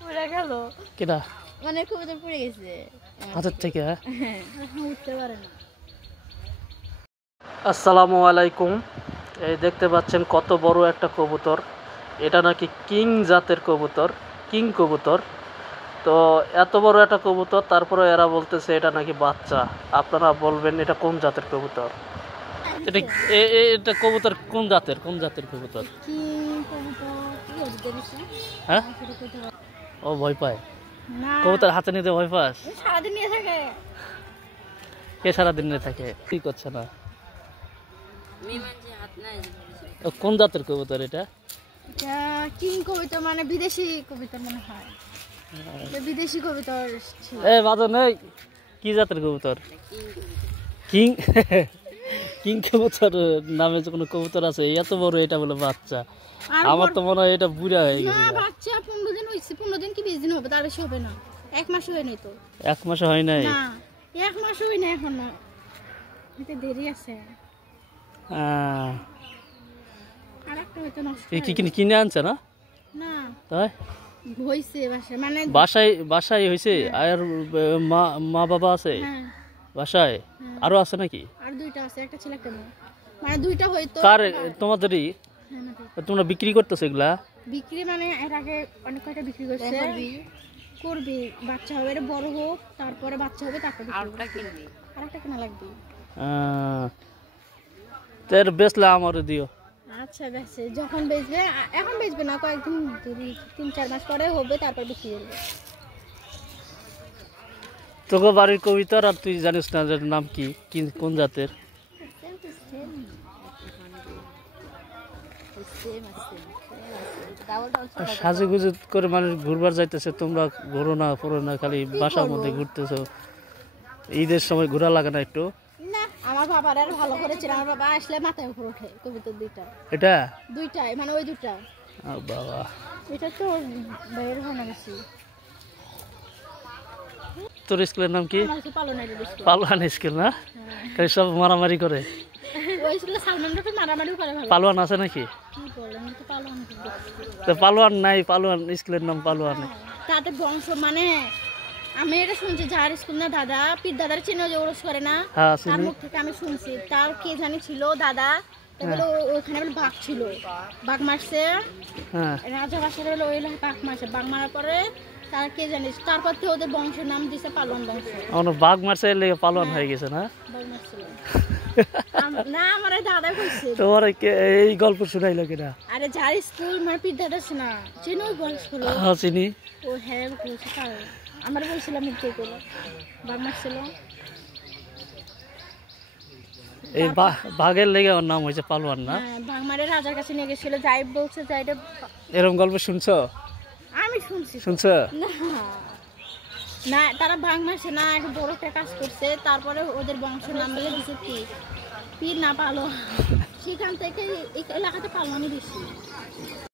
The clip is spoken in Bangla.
পুরা গেল কেডা মানে কবুতর পড়ে গেছে হাতের থেকে উঠতে পারে না। আসসালামু আলাইকুম। এই দেখতে পাচ্ছেন কত বড় একটা কবুতর। এটা নাকি কিং জাতের কবুতর, কিং কবুতর। তো এত বড় একটা কবুতর, তারপরে এরা বলতেছে এটা নাকি বাচ্চা। আপনারা বলবেন এটা কোন জাতের কবুতর? এটা এটা কবুতর কোন জাতের, কোন জাতের কবুতর? হ্যাঁ, ও ভয় পায় কবুতর হাতে নিতে ভয় পাস? সারাদিন নিয়ে থাকে। কে সারাদিন নিয়ে থাকে? কি করছে না? কোন জাতের কবুতর এটা? এটা কিং কবুতর, মানে বিদেশি কবুতর মনে হয়। বিদেশি কবুতর। এ বাদন, এই কি জাতের কবুতর? কিং কিং কবুতর নামে যে কোনো কবুতর আছে? এত বড়, এটা বলে বাচ্চা। আমার তো মনে হয় এটা বুড়া হয়ে গেছে। না বাচ্চা 15 দিন হইছে, 15 দিন কি 20 দিন হবে, তার বেশি হবে না। 1 মাস হয় নাই তো। 1 মাস হয় নাই? না 1 মাস হয় না এখনো, এটা দেরি আছে। আর একটা হয়তো নষ্ট কিনে আনছে না? না তাই হইছে বাসায়, মানে বাসায় হয়েছে। আর মা বাবা আছে বাসায়? আরো আছে নাকি? আর 2টা আছে, একটা ছেলে একটা মেয়ে, মানে 2টা হয়তো। কার? তোমাদেরই? তোমরা বিক্রি করতেছো এগুলা? বিক্রি মানে এর আগে অনেক কয়টা বিক্রি করছে। করবি, বাচ্চা হবে, এটা বড় হোক, তারপরে বাচ্চা হবে, তারপরে আরেকটা কিনবি, আরেকটা কেনা লাগবে। তোর বেচলে আমারও দিও। আচ্ছা বেচে, যখন বেচবে, এখন বেচবে না, কয়েকদিন 3-4 মাস পরে হবে, তারপর বিক্রি করবে। তোকে বাড়ির কবিতার, আর তুই জানিস না যে নাম কি, কোন জাতের? সাজুগুজু করে মানুষ ঘুরবার যাইতেছে, তোমরা ঘুরো না, পুরো না, খালি বাসার মধ্যে ঘুরতেছো। ঈদের সময় ঘোরা লাগে না একটু? না, আমার বাবার আর ভালো করেছে, আমার বাবা আসলে মাথায় উপর ওঠে কবুতর 2টা। এটা 2টাই, মানে ওই 2টা। বাবা, এটা তো বের হয় না বেশি। তোর স্কুলের নাম কি? পালোয়ান স্কুল না? খালি সব মারামারি করে? ওই স্কুলে সালমানরা তো মারামারিও করে। ভালো পালোয়ান আছে নাকি? কি বলেন, তো পালোয়ান তো পালোয়ান নাই, পালোয়ান স্কুলের নাম পালোয়ান। তাদের বংশ, মানে আমি এটা শুনছি, যার স্কুল না দাদা, পীর দাদার চিনে যে ওরস করে না, তার মুখ থেকে আমি শুনছি। তার কে জানি ছিল দাদা, ওখানে বাঘ ছিল, বাঘ মারছে রাজা বাসার, ওই বাঘ মারছে, বাঘ মারার পরে তার কে জানিস, তারপর থেকে ওদের বংশের নাম দিছে পালোয়ান বংশ। বাঘ মারছে লেগে পালোয়ান হয়ে গেছে না? বাঘ মারছিল না, আমার দাদা কইছে। তোমার এই গল্প শুনাইলো কিনা? আরে যার স্কুল মানে পীর দাদা না, চিনো ওই বংশ হলো। হ্যাঁ চিনি। ও হ্যাঁ বলছে, তার আমরা বলছিলাম কে করে বাঘ মারছিল। এই বাঘের লেগে ওর নাম হয়েছে পালোয়ান না? বাঘ মারে রাজার কাছে নিয়ে গেছিল, যাই বলছে যাই। এরকম গল্প শুনছো? আমি শুনছি। শুনছো না, তারা বাঘ মারছে না, একটা বড় একটা কাজ করছে, তারপরে ওদের বংশের নাম বলে দিছে কি পীর না পালোয়ান। সেখান থেকে এই এলাকাতে পালোয়ানই বেশি।